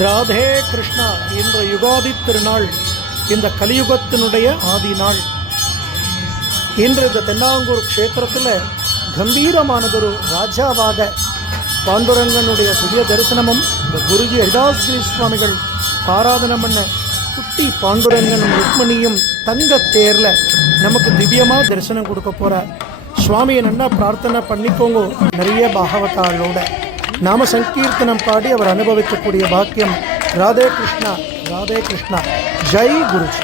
ராதே கிருஷ்ணா. என்ற யுகாதி திருநாள், இந்த கலியுகத்தினுடைய ஆதி நாள். இன்று இந்த தென்னாங்கூர் க்ஷேத்திரத்தில் கம்பீரமானதொரு ராஜாவாக பாண்டுரங்கனுடைய திவ்ய தரிசனமும் இந்த குருஜி ஹரிதாஸ்கிரி சுவாமிகள் ஆராதனம் பண்ண குட்டி பாண்டுரங்கனும் ருக்மணியும் தங்க தேரில் நமக்கு திவ்யமாக தரிசனம் கொடுக்க போகிறார். சுவாமியை நல்லா பிரார்த்தனை பண்ணிக்கோங்க. நிறைய பாகவதாளோட நாம சங்கீர்த்தனம் பாடி அவர் அனுபவிக்கக்கூடிய பாக்கியம். ராதே கிருஷ்ணா, ராதே கிருஷ்ணா. ஜெய் குருஜி.